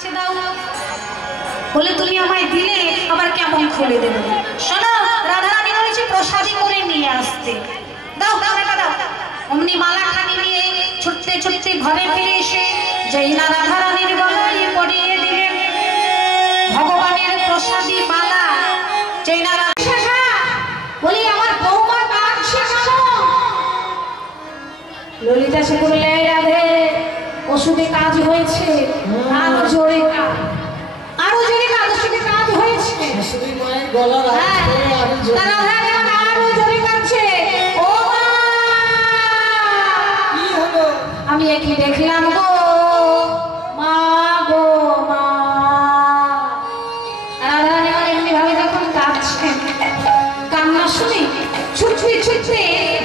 কাছে দাও। বলে তুমি আমায় দিলে আবার কেমন খুলে দেবো? শোনো, রাধারানী বলেছে প্রসাদী করে নিয়ে আসতে। দাও টাকাটা দাও। অমনি মালাখানি নিয়ে ছুটতে ছুটতে ঘরে ফিরে এসে যেই না রাধারানীর গলায় পরিয়ে দিলেন ভগবানের প্রসাদী মালা। যেই না বলি আমার বৌমা কাঁদছে কেন? ললিতা সে বললে রাধে ওষুধে কাজ হয়েছে, আরো জোরে কাজ, আরো জোরে কাজ, ওষুধে কাজ হয়েছে। আরো জোরে কাঁদছে। ও মা, আমি একই দেখলাম গো মা, গো মা। রাধারানী এমনি ভাবে যখন কাঁদছে, কান্না শুনে ছুটতে ছুটতে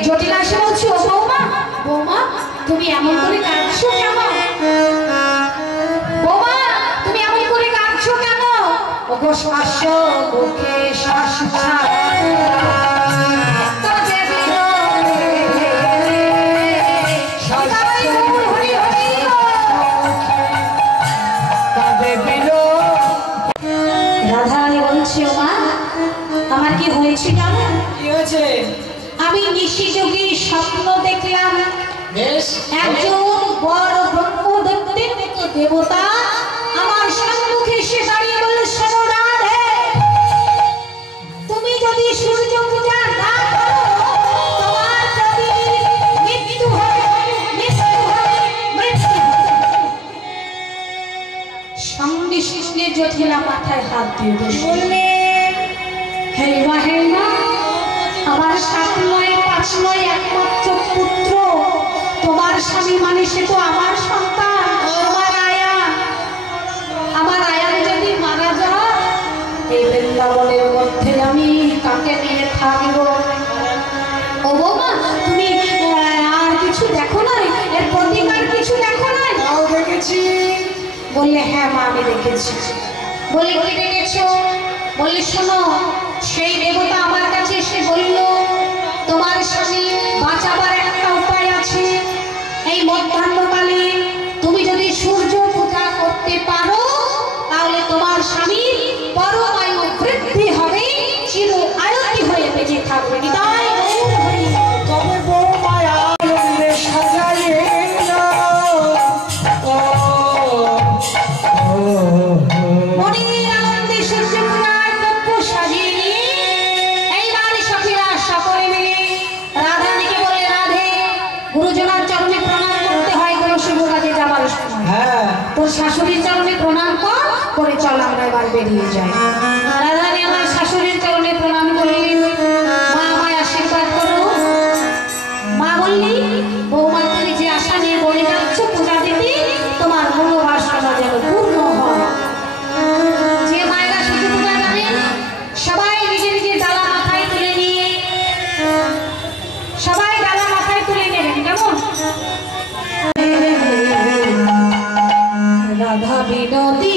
জটিলা এসে বলছে, ও বৌমা, বৌমা তুমি এমন করে কাঁদছো কেন? বৌমা তুমি এমন করে কাঁদছো কেন? ওগো শ্বাস বুকে শ্বাস রাধারানী বলছে, ও মা আমার কি হয়েছে জানো? কি হয়েছে? আমি নিশিযোগী স্বপ্ন দেখলাম একজন বড় ব্রহ্মদত্তের মতো দেবতা আমার সম্মুখে এসে দাঁড়িয়ে বলল, শোনো রাধে, তুমি যদি সূর্য পূজা না করো তোমার প্রতিদিন মৃত্যু হবে, মৃত্যু হবে, মৃত্যু হবে। সঙ্গে সঙ্গে জটিলা মাথায় হাত দিয়ে বললেন, হে মা, হে মা, আমার 7 নয় 5 নয় একমাত্র পুত্র তোমার স্বামী, মানে সে তো আমার সন্তান, তোমার আয়ান। আমার আয়ান যদি মারা যায় এই বৃন্দাবনের মধ্যে আমি কাকে নিয়ে থাকবো? ও বৌমা তুমি আর কিছু দেখো না, এর প্রতিকার কিছু দেখো না? তাও দেখেছি। বললে হ্যাঁ মা আমি দেখেছি। বলে কি দেখেছো? বললে শোনো, সেই দেবতা আমার কাছে এসে বলল তোমার স্বামী বাঁচাবার একটা উপায় আছে। এই মধ্যাহ্নকালে তুমি যদি সূর্য পূজা করতে পারো তাহলে তোমার স্বামীর পরমায়ু বৃদ্ধি হবে, চির আয়তি হয়ে বেঁচে থাকবে। তাই তবে বৌমায় আনন্দে সাজাইয়ে মনের আনন্দে সূর্য পূজার দ্রব্য সাজিয়ে নিয়ে এইবার সখীরা সকলে মিলে রাধারানীকে বলে, রাধে গুরুজনার চরণে প্রণাম করতে হয় কোনো শুভ কাজে যাবার সময়। তোর শাশুড়ির চরণে প্রণাম করে চল আমরা এবার বেরিয়ে যাই। রাধারানী আমার শাশুড়ির চরণে প্রণাম করলেন, মা আমায় আশীর্বাদ করো। মা বললি, বৌমা তুমি যে আশা নিয়ে বলে যাচ্ছ পূজা দিতে তোমার মনোবাসনা যেন পূর্ণ হয়। যে মায়েরা সূর্য পূজা জানেন সবাই নিজে নিজে ডালা মাথায় তুলে নিয়ে সবাই ডালা মাথায় তুলে নেবেন। কেমন? রাধা বিনোদী